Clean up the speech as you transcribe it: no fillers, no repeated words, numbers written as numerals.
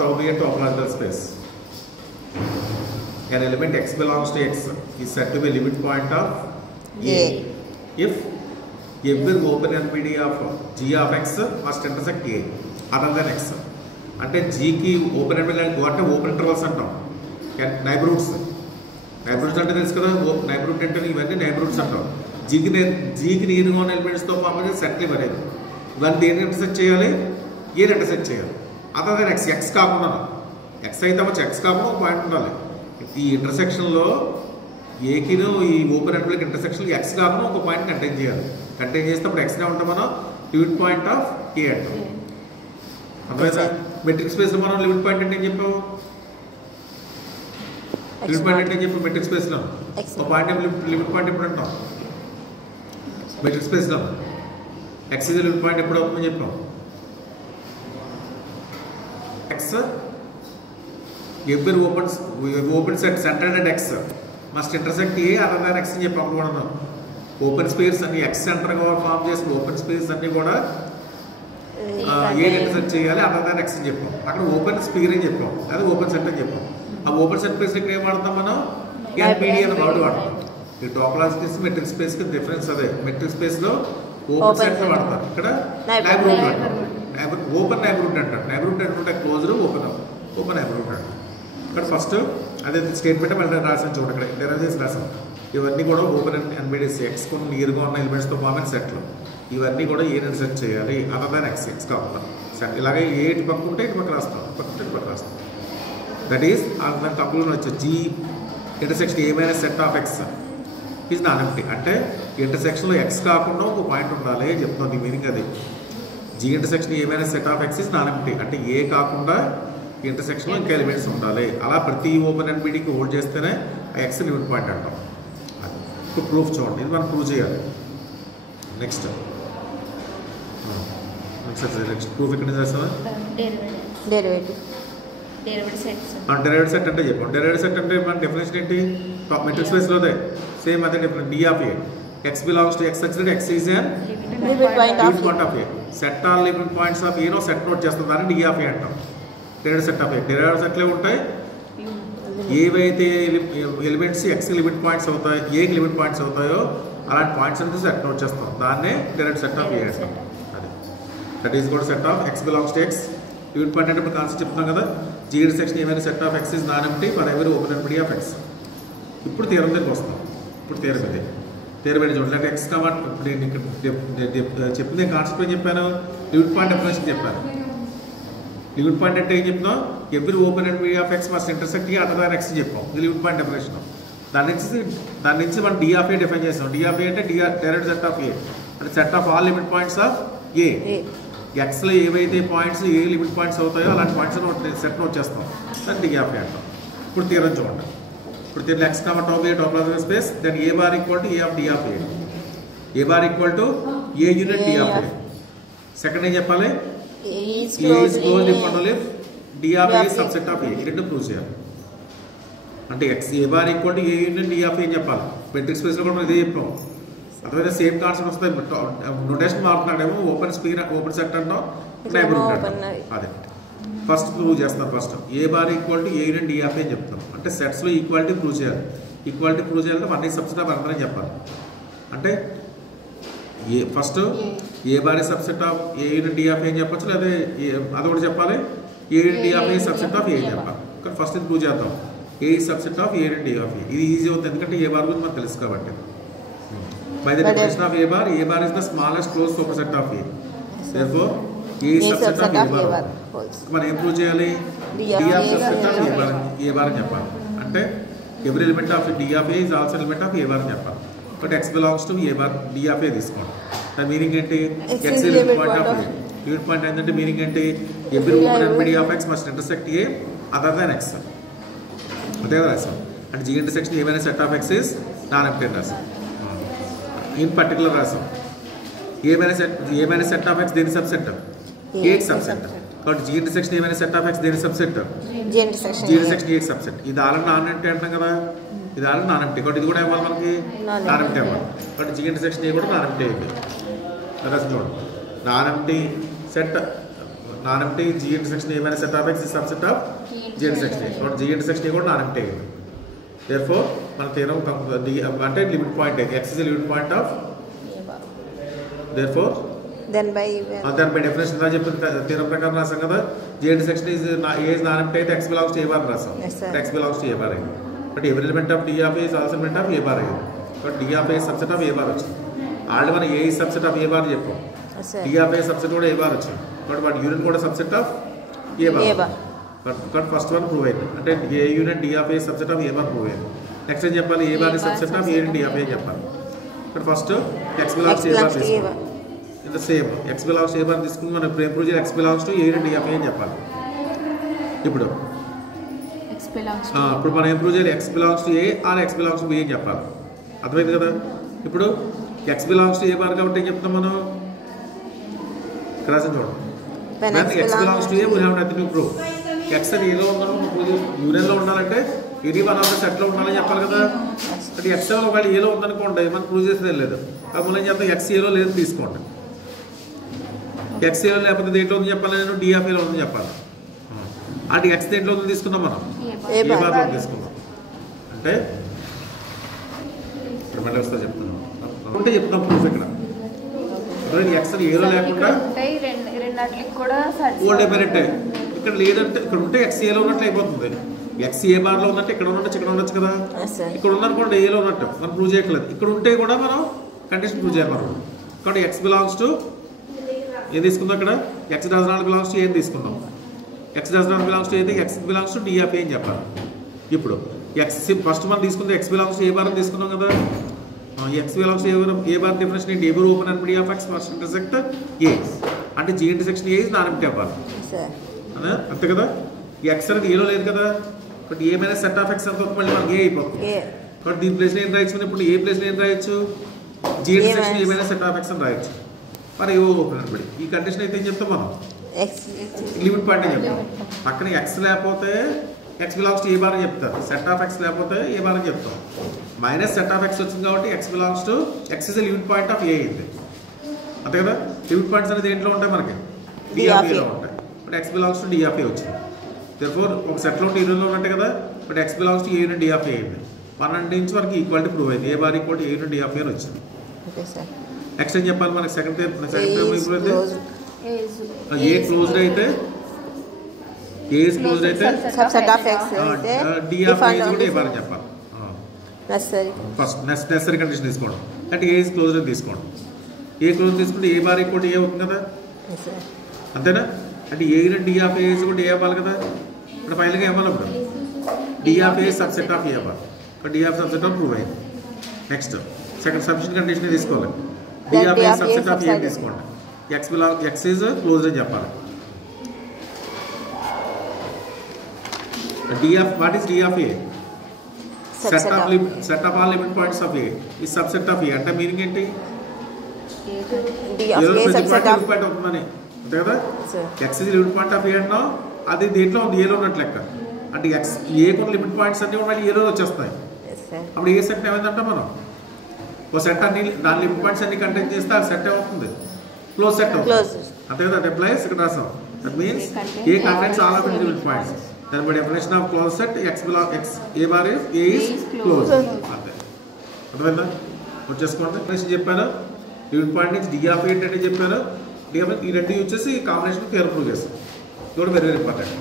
tau be a topological space. An element x belongs to x is said to be limit point of A if every open NPD of g of x must intersect A other than x. అంటే జీకి open అంటే open intervals అంటాం. Neighbourhoods అంటే తెలుసు కదా, neighbourhood అంటే ఇవన్నీ neighbourhoods అంటాం. జీకి నియర్గా ఉన్న ఎలిమెంట్స్తో ఫామ్ చేసి సెట్లు ఇవ్వలేదు. ఇవన్నీ దేన్ని ఇంటర్సెక్ట్ చేయాలి, ఏని ఇంటర్సెక్ట్ చేయాలి. అదర్ దెన్ ఎక్స్, ఎక్స్ కాకుండా, ఎక్స్ అయితే అవ్వచ్చు, ఎక్స్ కాకుండా ఒక పాయింట్ ఉండాలి. ఈ ఇంటర్సెక్షన్లో ఏకిను ఈ ఓపెన్ ఎంట్రీకి ఇంటర్సెక్షన్ ఎక్స్ కాకుండా ఒక పాయింట్ కంటైన్ చేయాలి. కంటైన్ చేసినప్పుడు ఎక్స్గా ఉంటాం మనం లిమిట్ పాయింట్ ఆఫ్ ఏ అంటాం. అర్థమైందా? మెట్రిక్ స్పేస్లో మనం లిమిట్ పాయింట్ అంటే ఏం చెప్పాము? లిమిట్ పాయింట్ అంటే ఏం చెప్పాము? మెట్రిక్ స్పేస్లో ఒక పాయింట్ లిమిట్ పాయింట్ ఎప్పుడు అంటాం? మెట్రిక్ స్పేస్లో ఎక్స్ ఇస్ లిమిట్ పాయింట్ ఎప్పుడు అవుతుందని చెప్పాం? X every open set centered at x must intersect A other than x అని చెప్పి అప్పుడు కూడా ఓపెన్ స్పేస్ అన్ని x సెంటర్గా ఫామ్ చేసిన ఓపెన్ స్పేస్ అన్ని కూడా ఏ ఇంటర్సెక్ట్ చేయాలి అదర్ దాన్ x అని చెప్పాం. అక్కడ ఓపెన్ స్పేర్ అని చెప్పాం, అదే ఓపెన్ సెట్ అని చెప్పాం. ఆ ఓపెన్ సెట్ స్పేస్ ఇక్కడ ఏం వాడతాం మనం? NPD అని వర్డ్ వాడతాం. ఈ టోపోలాజికల్ మెట్రిక్ స్పేస్కి డిఫరెన్స్ అదే. మెట్రిక్ స్పేస్లో ఓపెన్ సెట్ వాడతారు, ఇక్కడ నైబర్హుడ్ అంటారు. ఓపెన్ నైబర్హుడ్ అంటారు. నైబర్హుడ్ అంటే క్లోజ్డ్ ఓపెన్ నైబర్హుడ్ అంటారు. ఇక్కడ ఫస్ట్ అదే స్టేట్మెంట్ మళ్ళీ రాసాను చూడండి, ఇక్కడ డెరైవ్ చేసి రాసాం. ఇవన్నీ కూడా ఓపెన్ ఎన్బిడిఎస్ ఎక్స్ కొన్ని నియర్గా ఉన్న ఎలిమెంట్స్తో ఫామ్ అయిన సెట్లు. ఇవన్నీ కూడా ఏ ఇంటర్సెక్ట్ చేయాలి అదర్ దాన్ ఎక్స్, ఎక్స్ కాకుండా సెట్. ఇలాగే ఏ ఇటు పక్క ఉంటే ఇటు పక్క రాస్తాం, ఇటు పక్క రాస్తాం. దట్ ఈస్ దాని తప్పులో వచ్చే జీ ఇంటర్సెక్షన్ ఏమైనా set of X is non empty. అంటే ఇంటర్సెక్షన్లో ఎక్స్ కాకుండా ఒక పాయింట్ ఉండాలి చెప్తుంది మీనింగ్ అది. జీ ఇంటర్సెక్షన్ ఏమైనా set of X is non empty. అంటే ఏ కాకుండా ఇంటర్సెక్షన్లో ఇంకా ఎలిమెంట్స్ ఉండాలి. అలా ప్రతి ఓపెన్ ఎన్బిడికి హోల్డ్ చేస్తేనే ఆ ఎక్స్ లిమిట్ పాయింట్ అంటాం. ఇప్పుడు ప్రూఫ్ చూడండి, ఇది మనం ప్రూవ్ చేయాలి. నెక్స్ట్ ప్రూఫ్ ఇక్కడ చేస్తామా? డెరివేటివ్ సెట్ అంటే చెప్పాం. డెరివేటివ్ సెట్ అంటే మన డెఫినేషన్ ఏంటి? మెట్రిక్ స్పేస్లోదే సేమ్ అదే definition. D of A x belongs to x such x is an limit point of A. Set all limit points of ఏనో సెట్ నోట్ చేస్తుంది, దాన్ని డి ఆఫ్ ఏ అంటాం. Derivative set of A. Derivative సెట్లే ఉంటాయి ఏవైతే elements X limit points అవుతాయి, ఏకి limit points అవుతాయో అలాంటి పాయింట్స్ అనేది సెట్ నోట్ చేస్తాం, దాన్నే డెరివేటివ్ సెట్ ఆఫ్ ఏ అంటాం. అది దట్ ఈస్ కూడా set of X belongs to X. Limit point అంటే ఇప్పుడు కాన్సెప్ట్ చెప్తున్నాం కదా, జీ ఇంటర్సెక్షన్ ఏమైనా set of X is non empty for every open empty of X. ఇప్పుడు థియరం దగ్గరికి వస్తాం. ఇప్పుడు థియరం ఇది. థియరం ఏంటి చూడండి. ఎక్స్ కమాట్ ఇప్పుడు నేను ఇక్కడ చెప్పింది కాన్సెప్ట్ ఏం చెప్పాను? లిమిట్ పాయింట్ డెఫినేషన్ చెప్పాను. లిమిట్ పాయింట్ అంటే ఏం చెప్తాం? Every open MP of X must intersect other than x చెప్పాం. ఇది లిమిట్ పాయింట్ డెఫినేషన్. దాని నుంచి మనం డి ఆఫ్ ఏ డిఫైన్ చేస్తాం. డి ఆఫ్ ఏ అంటే డైరెక్ట్ సెట్ ఆఫ్ ఏ అంటే set of all limit points of A. ఎక్స్లో ఏవైతే పాయింట్స్ ఏ లిమిట్ పాయింట్స్ అవుతాయో అలాంటి పాయింట్స్ సెట్ నోట్ చేస్తాం, దాన్ని డి ఆఫ్ ఏ అంటాం. ఇప్పుడు థియరం చూడండి. ఇప్పుడు theorem X comma top a topological space then A bar equal to A of D of A. A bar equal to A unit D of A. Second ఏం చెప్పాలి? A is closed if and only if D of A is subset of A. రెండు prove చేయాలి. అంటే x A bar equal to A unit D of A అని చెప్పాలి. Metric స్పేస్లో కూడా మనం ఇదే చెప్పాం. అర్థమైనా సేమ్ కాన్సెప్ట్ వస్తాయి. నోటేషన్ మారుతున్నాడేమో ఓపెన్ స్పీర్ ఓపెన్ సెట్ అంటాం, నైబర్హుడ్ అంటాం. అదే ఫస్ట్ ప్రూవ్ చేస్తాం. First A bar equal to A unit D of A అని చెప్తాం. అంటే సెట్స్లో ఈక్వాలిటీ ప్రూవ్ చేయాలి. ఈక్వాలిటీ ప్రూవ్ చేయాలంటే వన్ ఈజ్ సబ్సెట్ ఆఫ్ అందరని చెప్పాలి. అంటే ఏ first A bar subset of A unit D of A అని చెప్పచ్చు, లేదా అది కూడా చెప్పాలి A unit D of A subset of A అని చెప్పాలి. కానీ ఫస్ట్ ఇది ప్రూవ్ చేద్దాం. A subset of A unit D of A. ఇది ఈజీ అవుతుంది ఎందుకంటే ఏ బార్ గురించి మనకు తెలుసు కాబట్టి. By the definition of A bar is the smallest close superset of A. Therefore A subset of A bar. మనం ఏం ప్రూవ్ చేయాలి? D of subset of A bar అని చెప్పాలి. అంటే every element of D of A is also element of A bar అని చెప్పాలి. But x belongs to A bar D of A తీసుకోండి. దాని మీనింగ్ ఏంటి? X limit point of A. Limit point ఏంటంటే meaning ఏంటి? Every open MP of X must intersect A other than X. అదే రాసాం. అంటే జీ ఇంటర్సెక్షన్ ఏమైనా set of X is non empty అని రాసాం. ఇన్ పర్టికులర్ రాసాం ఏమైనా సెట్ ఆఫ్ ఎక్స్ దేని సబ్సెట్? A subset. కాబట్టి జీ ఇంటర్సెక్షన్ ఏమైనా సెట్ ఆఫ్ ఎక్స్ దేని subset? G intersection A subset. ఇది ఆల్రెడీ నాన్ ఎంప్టీ అంటాం కదా, ఇది ఆల్రెడీ నాన్ ఎంప్టీ. కాబట్టి ఇది కూడా ఇవ్వాలి మనకి నాన్ ఎంప్టీ అవ్వాలి. కాబట్టి జీ ఇంటర్సెక్షన్ ఏ కూడా నాన్ ఎంప్టీ అయింది. చూడండి non empty set non empty G intersection A minus set of X is subset of G intersection A. Not G intersection A కూడా నాన్ ఎంప్టీ అయింది. Therefore మన theorem అంటే limit point X is a limit point of therefore then by definition ఇలా చెప్పిన theorem ప్రకారం రాసాం కదా G intersection is A is non empty అయితే X belongs to A bar రాసాం. X belongs to A bar అయింది. But every element of D of A is also element of A bar అయింది. But D of A is subset of A bar వచ్చింది. Already మనం A is subset of A bar చెప్పాం. D of A subset కూడా A bar వచ్చింది. But వాటి unit కూడా subset of A bar. But first one prove అయింది. అంటే A unit D of A subset of A bar prove అయింది. Next ఏం చెప్పాలి A bar is subset of A unit D of A చెప్పాలి. But first X belongs to A bar తీసుకోవాలి. In the same X belongs to A bar తీసుకుని మనం prove చేయాలి X belongs to A unit D of A అని చెప్పాలి. ఇప్పుడు ఇప్పుడు మనం ఏం ప్రూవ్ చేయాలి X belongs to A or X belongs to B అని చెప్పాలి. అర్థమైంది కదా. ఇప్పుడు X belongs to A bar కాబట్టి ఏం చెప్తాం మనం క్రాస్ చూడండి. When X belongs to A we have nothing to prove. X అని ఏలో ఉండాలో యూనియన్లో ఉండాలంటే ఇది వన్ ఆఫ్ ద సెట్లో ఉండాలని చెప్పాలి కదా. అంటే X ఒకవేళ ఏలో ఉందనుకోండి మనం ప్రూవ్ చేసేది లేదు. కాబట్టి ఏం చెప్తాం X ఏలో లేదు తీసుకోండి. X ఏలో లేకపోతే దేంట్లో ఉంది చెప్పాలి నేను D of Aలో ఉందని చెప్పాలి. అంటే X దేంట్లో ఉంది తీసుకుందాం మనం A బార్లో తీసుకుందాం. అంటే మళ్ళీ వస్తా చెప్తున్నాం ఉంటే చెప్తాం ప్రూఫ్ ఇక్కడ X అని ఏలో లేకుండా ఓల్డ్ ఎపరెంట్ ఇక్కడ లేదంటే ఇక్కడ ఉంటే X ఏలో ఉన్నట్లు అయిపోతుంది. X ఏ బార్లో ఉందంటే ఇక్కడ ఉన్నట్టు ఇక్కడ ఉండొచ్చు కదా. ఇక్కడ ఉందనుకోండి ఏలో ఉన్నట్టు మనం ప్రూవ్ చేయట్లేదు. ఇక్కడ ఉంటే కూడా మనం కండిషన్ ప్రూవ్ చేయాలి మనం. కాబట్టి X belongs to ఏం తీసుకుందాం ఇక్కడ X does not belongs to A తీసుకుందాం. X does not belongs to A X belongs to D of A అని చెప్పాలి. ఇప్పుడు X ఫస్ట్ మనం తీసుకుంటే X belongs to A bar అని తీసుకున్నాం కదా. X belongs to A bar definition ఏంటి ఎవరు open and of X must intersect A అంటే G intersection A is non empty అవ్వాలి అంతే కదా. X అనేది ఏలో లేదు కదా. But A minus set of X అంత మళ్ళీ మనకి A అయిపోతుంది. కాబట్టి దీని ప్లేస్లో ఏం రాయొచ్చు ఇప్పుడు A ప్లేస్లో ఏం రాయొచ్చు G intersection A minus set of X అని రాయొచ్చు. మరి ఏవో ఓపెన్ అండ్ ఈ కండిషన్ అయితే ఏం చెప్తాం మనం లిమిట్ పాయింట్ అని చెప్తాం. పక్కన X లేకపోతే X belongs to A bar అని చెప్తారు. సెట్ ఆఫ్ X లేకపోతే A bar అని చెప్తాం. మైనస్ సెట్ ఆఫ్ X వచ్చింది కాబట్టి X belongs to X is a limit point of A అయింది అంతే కదా. లిమిట్ పాయింట్స్ అనేది దేంట్లో ఉంటాయి మనకి D of A లో ఉంటాయి. But X belongs to D of A వచ్చింది. therefore ఒక సెట్లో ఉంటే యూనియన్లో ఉన్నట్టు కదా. But X belongs to A unit D of A అయింది. 1 నుంచి వరకు ఈక్వాలిటీ ప్రూవ్ అయింది. A bar equal to A unit D of A అని వచ్చింది. నెక్స్ట్ ఏం చెప్పాలి మనకి సెకండ్ టైం ఇంప్రూవ్ అయితే A క్లోజ్డ్ అయితే A is closed అయితే subset of X అయితే D of A కూడా A bar అని చెప్పాలి. ఫస్ట్ నెసరీ కండిషన్ తీసుకోండి. అంటే A is closed అని తీసుకోండి. A క్లోజ్ తీసుకుంటే A bar equal to A అవుతుంది కదా అంతేనా. అంటే A unit D of A కూడా A అవ్వాలి కదా. ఇప్పుడు ఫైనల్గా ఏమన్నా ఇప్పుడు D of A subset of A bar. D of subset of prove అయింది. నెక్స్ట్ సెకండ్ సబ్స్టిట్యూషన్ కండిషన్ తీసుకోవాలి. D of A subset of A తీసుకోండి. X is closed అని చెప్పాలి. What is D of A? Set of all limit points of A is subset of A. అంటే meaning ఏంటి D of A subset of point అవుతుందని అంతే కదా. X is limit point of A అన్నా అది దేంట్లో ఉంది ఏలో ఉన్నట్లు లెక్క. అంటే X ఏ కొన్ని లిమిట్ పాయింట్స్ అన్నీ మళ్ళీ ఏలో వచ్చేస్తాయి. అప్పుడు ఏ సెట్ ఏమైందంటే మనం ఒక సెట్ అన్ని దాని లిమిట్ పాయింట్స్ అన్ని కంటెంట్ చేస్తే ఆ సెట్ ఏమవుతుంది క్లోజ్ సెట్ అవుతుంది అంతే కదా. దట్ ఎంప్లాయిస్ ఇక్కడ రాసాం. That means A contents all of the limit points. Then by definition of closed set X belongs X A bar is A is closed. అంతే అర్థమైందా. వచ్చేసుకోండి డెఫినేషన్ చెప్పాను. లిమిట్ పాయింట్ నుంచి D of A అంటే చెప్పాను. D of A ఈ రెండు వచ్చేసి combination పేరు ప్రూవ్ చేస్తాం. ఇది కూడా వెరీ వెరీ ఇంపార్టెంట్.